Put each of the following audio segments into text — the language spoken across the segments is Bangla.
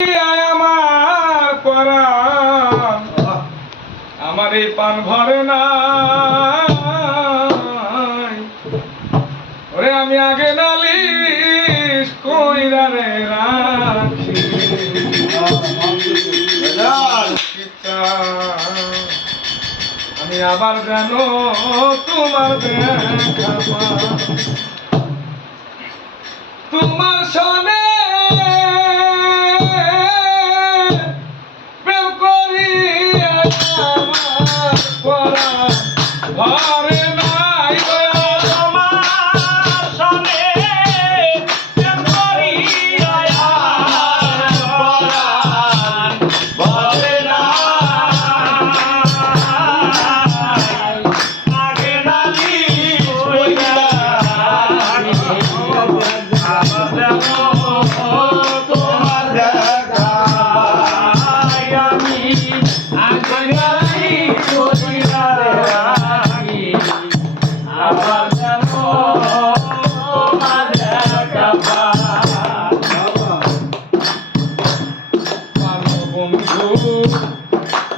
আমার পরাণ আমার এই পান ভরে না ওরে আমি আগে নালিশ কইরা রে রাখি আমি আবার জানো তোমার দেখা তোমার সনে প্রেম করি আমার পরাণ ভরে নাই তোমার সনে প্রেম করি আমার পরাণ ভরে নাই আগে নালিশ কইরা তোমার দেখা আমি আগে নালিশ কইরা রাখি আবার জানো তোমার দেখা বন্ধু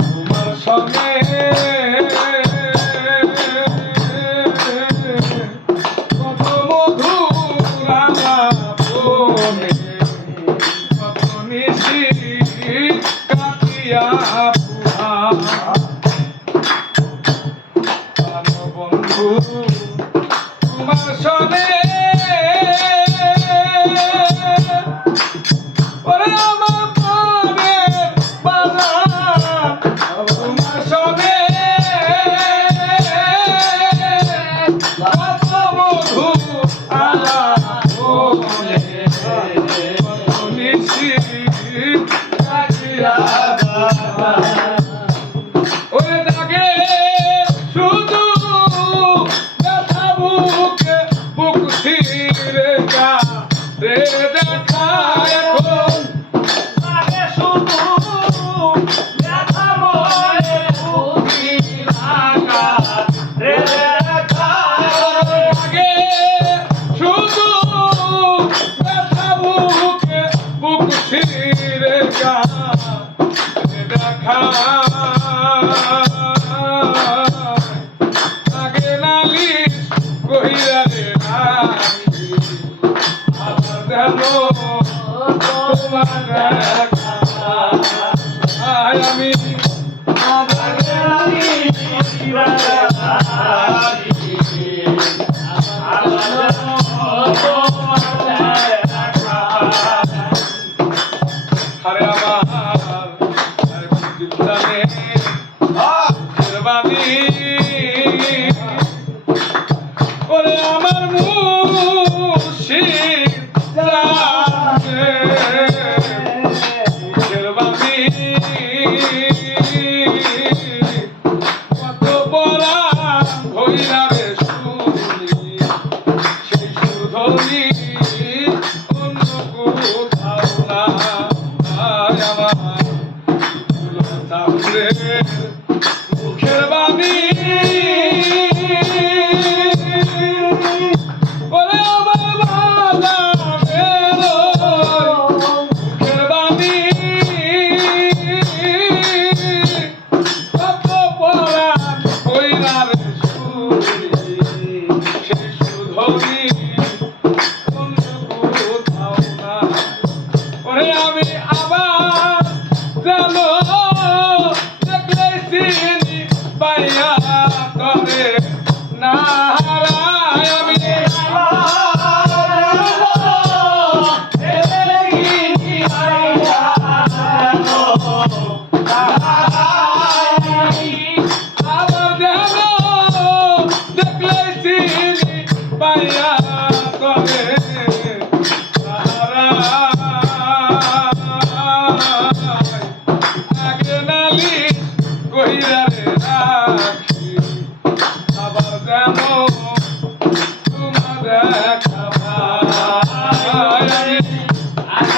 তোমার সঙ্গে কত মধুর আলাপনে কত নিশি কাটিয়া পুহা বন্ধু তোমার সঙ্গে ওরে আমার প্রাণের বাজার তোমার সঙ্গে কত মধু আলাপনে কত নিশি কাটিয়া ওরে দাগে শুধু ব্যথা বুকে বুক ছিঁড়ে যা রে দেখা এখন আগে শুধু ব্যথা বলে বুকি লাগা রে দেখা আগে শুধু ব্যথা বুকে বুক ছিঁড়ে যা রে দেখা আগে নালিশ কইরা রে রাখি আবার জানো তোমার দেখা আমি আগে নালিশ কইরা রাখি আবার জানো তোমার দেখা আরে আমার দিলটানে বাবি ওরে আমার মুর্শিদ বাবি কত বড় হইরা রে শুনি সেই সুধনি অন্য কোথাও না আমার মুখের বাণী ওরে আমার বালা মুখের বাণী কত পড়া হইরা রে শুনি সেই সুধনি অন্য কোথাও না ওরে আমি আবার জানো দেখলে চিনি পাইয়া করে না হারায় আমি আবার জানো দেখলে চিনি পাইয়া করে আগে নালিশ কইরা রে রাখি আবার জানো তোমার দেখা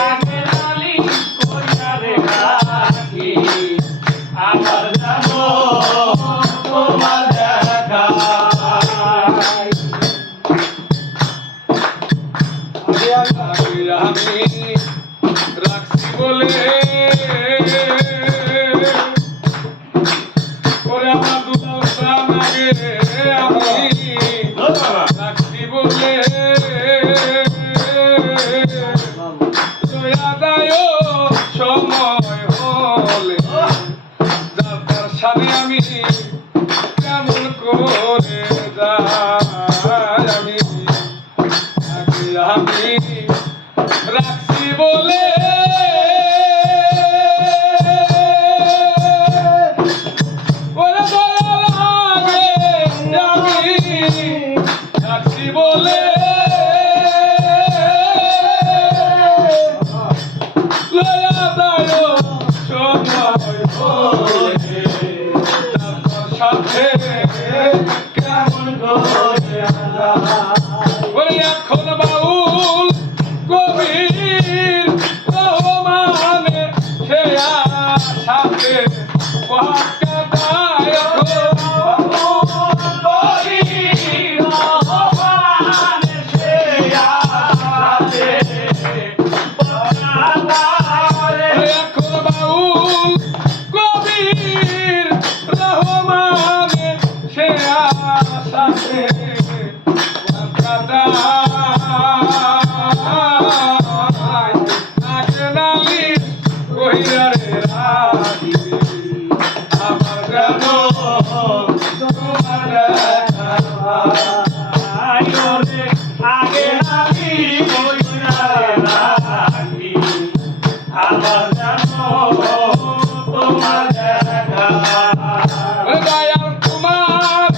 আগে নালিশ কইরা রাখি আবার জানো তোমার দেখা আমি রাখছি বলে যাইও সময় হলে যার সাথে আমি কেমন করে যাই আমি আগে আমি রাখছি বলে ওরে দয়াল আগে আমি রাখছি বলে লয়া যাইও সময় হলে তার সাথে কেমন করে ওরে এখন বাউল কবির রহমানে সে আশাতে ওয়াক্কাদায় এখন বাউল কবির রহমানে সে আশাতে ওয়াক্কাদায় নাকে নালিশ কইরা রে রাখি আমার যেন তোমার দেখা আগে আমি রাখি আমার জানো তোমার দেখা দয়াল তোমার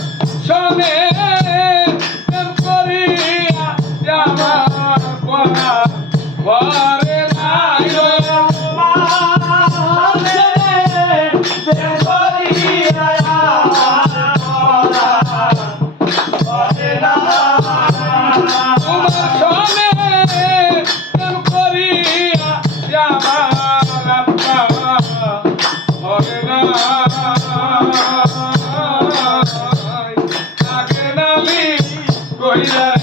সনে প্রেম করিয়া আমার পড়া ঘরে নাই তোমার সনে প্রেম করিয়া আমার আত্মা ঘরে নাই আগে নালি কইরা